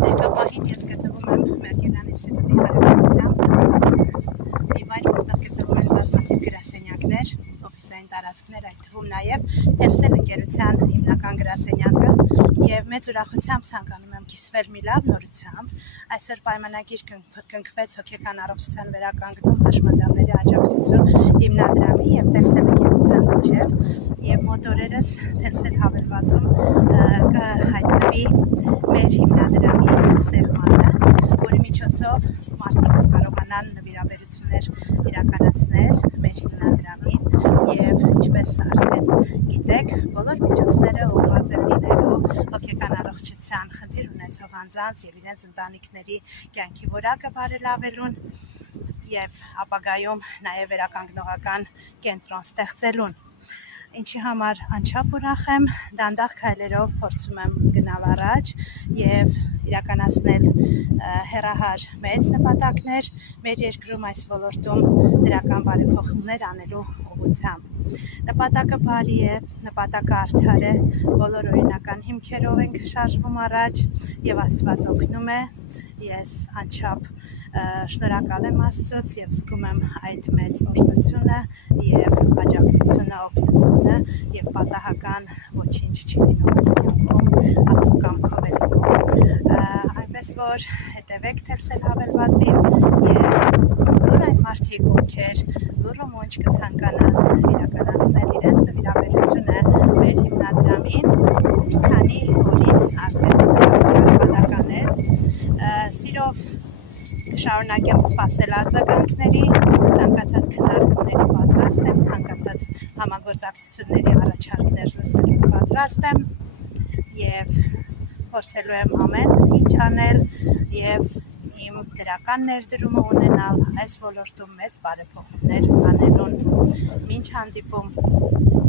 Ներկայապահին ես գտնվում եմ Մերկելյան ինստիտուտի հարևանությամբ, մի վայր, որտեղ գտնվում են բազմաթիվ գրասենյակներ, օֆիսային տարածքներ, այդ թվում նաև Telcel ընկերության հիմնական գրասենյակը եւ մեծ ուրախությամբ ցանկանում եմ կիսվել մի լավ նորությամբ։ Այսօր պայմանագիր կնքվեց հոգեկան առողջության վերականգնում հաշմանդամների աջակցություն հիմնադրամի եւ Telcel ընկերության միջեւ եւ մոտորերս Telcel հավելվածում կհայտնվի մեր հիմնադրամի սեղմանը, որի միջոցով մարդիկ կկարողանան նվիրաբերություններ իրականացնել մեր հիմնադրամին եւ ինչպես արդեն գիտեք, բոլոր միջոցները ուղղված են լինելու հոգեկան առողջության խնդիր ունեցող անձանց եւ իրենց ընտանիքների կյանքի որակը բարելավելուն եւ ապագայում նաեւ վերականգնողական կենտրոն ստեղծելուն։ Ինչի համար անչափ ուրախ եմ, դանդաղ քայլերով փորձում եմ գնալ առաջ եւ իրականացնել հեռահար մեծ նպատակներ մեր երկրում այս ոլորտում դրական բարեփոխումներ անելու ուղղությամբ։ Նպատակը բարի է, նպատակը արդար է, բոլոր օրինական հիմքերով ենք շարժվում առաջ եւ Աստված օգնում է։ Ես անչափ շնորհակալ եմ Աստծուց եւ զգում եմ այդ մեծ օրհնությունը եւ աջակցությունը, օգնությունը եւ պատահական ոչինչ չի լինում այս կյանքում Աստծո կամքով է լինում։ Այնպես որ հետևեք Telcel հավելվածին եւ բոլոր այն մարդիկ, ովքեր լուրումունջ կցանկանան իրականացնել իրենց նվիրաբերությունը մեր հիմնադրամին, քանի օրից արդեն պատահական է, սիրով կշարունակեմ սպասել արձագանքների, ցանկացած քննարկումների պատրաստ եմ, ցանկացած համագործակցությունների առաջարկներ լսելու պատրաստ եմ եւ փորձելու եմ ամեն ինչ անել եւ իմ դրական ներդրումը ունենալ այս ոլորտում մեծ բարեփոխումներ անելուն։ Մինչ հանդիպում։